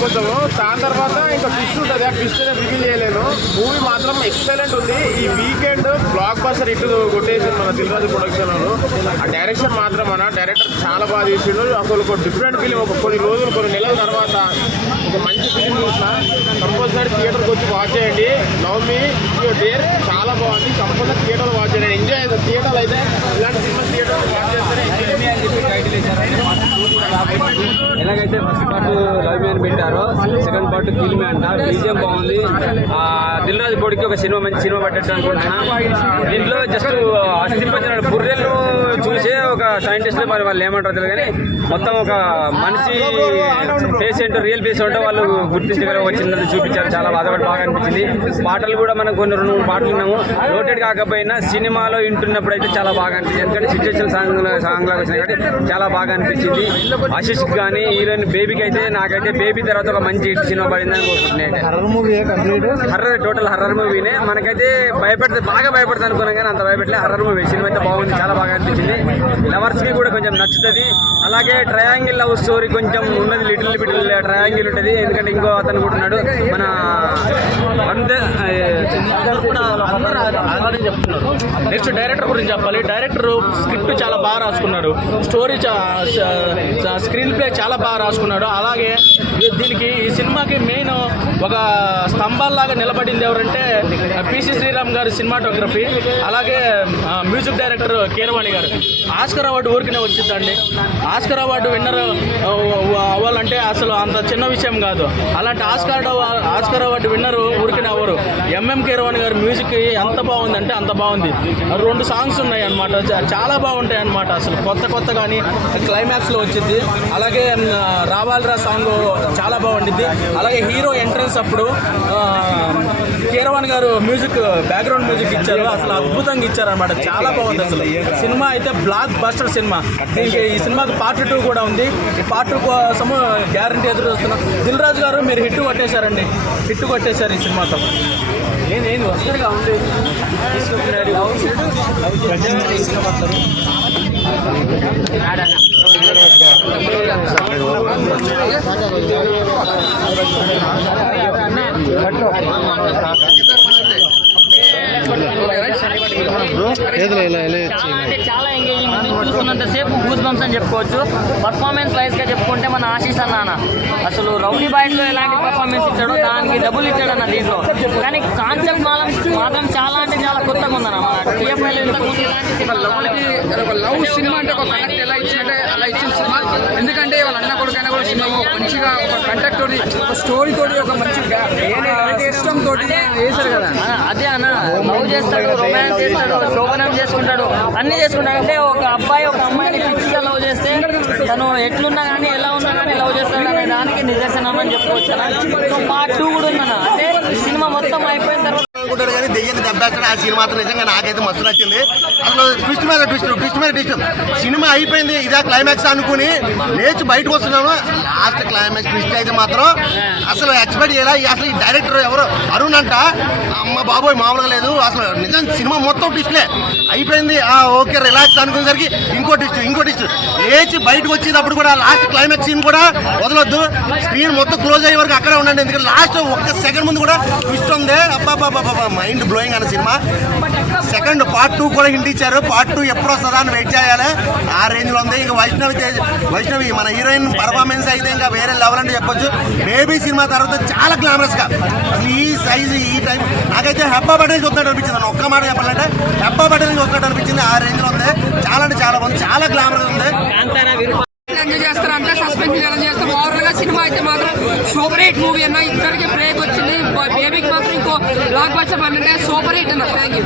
కొంచెము దాని తర్వాత ఇంకా ట్విస్ట్ ఉంటుంది. ఆ ట్విస్ట్ అనేది రివీల్ చేయలేను. మూవీ మాత్రం ఎక్సలెంట్ ఉంది. ఈ వీకెండ్ బ్లాక్ బస్టర్ ఇటు కొట్టేసి మన దిల్రాజు ప్రొడక్షన్ ఆ డైరెక్షన్ మాత్రం అన్న. డైరెక్టర్ చాలా బాగా చేసిండు. అసలు ఒక డిఫరెంట్ ఫిలిం ఒక కొన్ని రోజులు కొన్ని నెలల తర్వాత ఒక మంచి ఫిలిం చూసిన. కంపల్సరీ థియేటర్కి వచ్చి వాచ్ చేయండి. లవ్ మీ డేర్ చాలా బాగుంది. కంపల్సరీ థియేటర్ వాచ్ చేయండి. ఎంజాయ్ థియేటర్ అయితే ఇలాంటి సినిమా థియేటర్ వాచ్ చేస్తేనే enjoy అని చెప్పి టైటిల్ వేశారు ఎలాగైతే ఫస్ట్ పార్ట్ లవ్ మ్యాన్ పెట్టారో సెకండ్ పార్ట్ కిల్ మీ అంట బీజియం బాగుంది. ఆ దిల్ రాజు పొడికి ఒక సినిమా మంచి సినిమా పట్టచ్చు అనుకుంటున్నా. దీంట్లో జస్ట్ అస్థిపంచిన బుర్రెలు చూసే ఒక సైంటిస్ట్ మరి వాళ్ళు ఏమంటారు తెలియదు కానీ మొత్తం ఒక మనిషి ఫేస్ ఏంటో రియల్ ఫేస్ ఏంటో వాళ్ళు గుర్తించగల వచ్చిందని చూపించారు. చాలా బాధపడి బాగా అనిపించింది. పాటలు కూడా మనం కొన్ని రెండు మూడు పాటలు విన్నాము. నోటెడ్ కాకపోయినా సినిమాలో వింటున్నప్పుడు అయితే చాలా బాగా అనిపించింది. ఎందుకంటే సిచ్యువేషన్ సాంగ్ సాంగ్ లాగా వచ్చినాయి కాబట్టి చాలా బాగా అనిపించింది. ఆశిష్ కానీ హీరోయిన్ బేబీకి అయితే నాకైతే బేబీ తర్వాత ఒక మంచి సినిమా పడిందని కోరుకుంటున్నాను. హర్రర్ టోటల్ హర్రర్ మూవీనే మనకైతే భయపెడితే బాగా భయపడుతుంది అనుకున్నాం కానీ అంత భయపెట్టలే హర్రర్ మూవీ సినిమా అయితే బాగుంది చాలా బాగా అనిపించింది. లవర్స్ కూడా కొంచెం నచ్చుతుంది. అలాగే ట్రయాంగిల్ లవ్ స్టోరీ కొంచెం ఉన్నది లిటిల్ బిటిల్ ట్రయాంగిల్ ఉంటుంది. ఎందుకంటే ఇంకో అతను కూడా ఉన్నాడు. మన అంతే నెక్స్ట్ డైరెక్టర్ గురించి చెప్పాలి. డైరెక్టర్ స్క్రిప్ట్ చాలా బాగా రాసుకున్నాడు. స్టోరీ స్క్రీన్ ప్లే చాలా బాగా రాసుకున్నాడు. అలాగే దీనికి ఈ సినిమాకి మెయిన్ ఒక స్తంభాల్లాగా నిలబడింది ఎవరంటే పిసి శ్రీరామ్ గారి సినిమాటోగ్రఫీ అలాగే మ్యూజిక్ డైరెక్టర్ కీరవాణి గారు. ఆస్కర్ అవార్డు ఊరికనే వచ్చిందండి. ఆస్కర్ అవార్డు విన్నర్ అవ్వాలంటే అసలు అంత చిన్న విషయం కాదు. అలాంటి ఆస్కార్ ఆస్కర్ అవార్డు విన్నర్ ఊరికనే అవ్వరు ఎంఎం కీరవాణి గారి మ్యూజిక్ ఎంత బాగుందంటే అంత బాగుంది. రెండు సాంగ్స్ ఉన్నాయి అనమాట చాలా బాగుంటాయి అనమాట అసలు. కొత్త కొత్త కానీ క్లైమాక్స్లో వచ్చింది అలాగే రావాలరా సాంగ్ చాలా బాగుండిద్ది. అలాగే హీరో ఎంట్రన్స్ అప్పుడు కీరవాణి గారు మ్యూజిక్ బ్యాక్గ్రౌండ్ మ్యూజిక్ ఇచ్చారు. అసలు అద్భుతంగా ఇచ్చారనమాట చాలా బాగుంది అసలు. సినిమా అయితే బ్లాక్ బస్టర్ సినిమా. దీనికి ఈ సినిమాకి పార్ట్ టూ కూడా ఉంది. ఈ పార్ట్ టూ కోసము గ్యారంటీ ఎదురు చూస్తున్నాం. దిల్ రాజు గారు మీరు హిట్ కొట్టేశారండి. హిట్ కొట్టేశారు ఈ సినిమాతో. నేను నేను వస్తుందిగా చాలా ఎంగేజింగ్ ఉంది. చూసుకున్నంతసేపు గూస్ బంప్స్ అని చెప్పుకోవచ్చు. పర్ఫార్మెన్స్ వైజ్గా చెప్పుకుంటే మన ఆశీస్ అన్నానా అసలు రౌడీ బాయ్స్లో ఎలాంటి పర్ఫార్మెన్స్ ఇచ్చాడో దానికి డబ్బులు ఇచ్చాడు అన్న దీంట్లో. కానీ కాన్సెప్ట్ మాత్రం మాత్రం చాలా అంటే చాలా కొత్తగా ఉందన్న మన టీఎఫ్ఐ లో ఇంతకు ముందు ఇలాంటి సినిమా లోపలికి ఒక లవ్ సినిమా అంటే ఒక కనెక్ట్ ఎలా ఇచ్చినట్టే అలా ఇచ్చిన సినిమా. ఎందుకంటే వాళ్ళ అన్న కొడుకైనా కూడా సినిమా మంచిగా ఒక కంటెక్ట్ తోటి ఒక స్టోరీ తోటి ఒక మంచి సిస్టమ్ తోటి వేశారు కదా. అదే అన్న లవ్ చేస్తాడు రొమాన్స్ చేస్తాడు శోభనం చేసుకుంటాడు అన్ని చేసుకుంటాడు. అంటే ఒక అబ్బాయి ఒక అమ్మాయిని పిచ్చిగా లవ్ చేస్తే తను ఎట్లున్నా కానీ ఎలా ఉన్నా కానీ లవ్ చేస్తాడు అనే దానికి నిదర్శనం అని చెప్పుకోవచ్చు అన్న. సో పార్ట్ టూ కూడా ఉందన్న. అంటే ఈ సినిమా మొత్తం అయిపోయిన తర్వాత అనుకుంటారు కానీ దెయ్యాన్ని దెబ్బేస్తాడు. ఆ సినిమా మాత్రం నిజంగా నాకైతే మస్తు నచ్చింది. అసలు ట్విస్ట్ మీద ట్విస్ట్ ట్విస్ట్ మీద ట్విస్ట్ సినిమా అయిపోయింది. ఇదే క్లైమాక్స్ అనుకుని లేచి బయటకు వస్తున్నాను. లాస్ట్ క్లైమాక్స్ ట్విస్ట్ అయితే మాత్రం అసలు ఎక్స్పెక్ట్ చేయాలా. ఈ అసలు ఈ డైరెక్టర్ ఎవరు? అరుణ్ అంట అమ్మ బాబోయ్ మామూలుగా లేదు. అసలు నిజం సినిమా మొత్తం టిస్ట్లే అయిపోయింది. ఆ ఓకే రిలాక్స్ అనుకునేసరికి ఇంకో టిస్ట్ ఇంకో టిస్ట్ లేచి బయటకు వచ్చేటప్పుడు కూడా లాస్ట్ క్లైమాక్స్ సీన్ కూడా వదలొద్దు. స్క్రీన్ మొత్తం క్లోజ్ అయ్యే వరకు అక్కడే ఉండండి. ఎందుకంటే లాస్ట్ ఒక్క సెకండ్ ముందు కూడా ట్విస్ట్ ఉంది. అబ్బాబాబా మైండ్ బ్లోయింగ్ అన్న సినిమా. సెకండ్ పార్ట్ టూ కూడా హింట్ ఇచ్చారు. పార్ట్ టూ ఎప్పుడు వస్తుందా అని వెయిట్ చేయాలి. ఆ రేంజ్లో ఉంది. ఇంకా వైష్ణవి తేజ్ వైష్ణవి మన హీరోయిన్ పర్ఫార్మెన్స్ అయితే ఇంకా వేరే లెవెల్ అని చెప్పొచ్చు. బేబీ సినిమా తర్వాత చాలా గ్లామరస్గా అసలు ఈ సైజ్ ఈ టైం నాకైతే హెబ్బా బట్టలు చూస్తున్నట్టు అనిపించింది. అన్న ఒక్క మాట చెప్పాలంటే హెబ్బా బట్టలు చూస్తున్నట్టు అనిపించింది. ఆ రేంజ్లో ఉంది. చాలా అంటే చాలా బాగుంది. చాలా గ్లామరస్ ఉంది. ఎంజాయ్ చేస్తారంటే సస్పెన్స్ ఎలా చేస్తారు? సినిమా అయితే మాత్రం సూపర్ హిట్ మూవీ అన్న ఇద్దరికి బ్రేక్ వచ్చింది బేబీకి మాత్రం ఇంకో బ్లాక్ బస్టర్ పన్నెండే సూపర్ హిట్ అన్న థ్యాంక్ యూ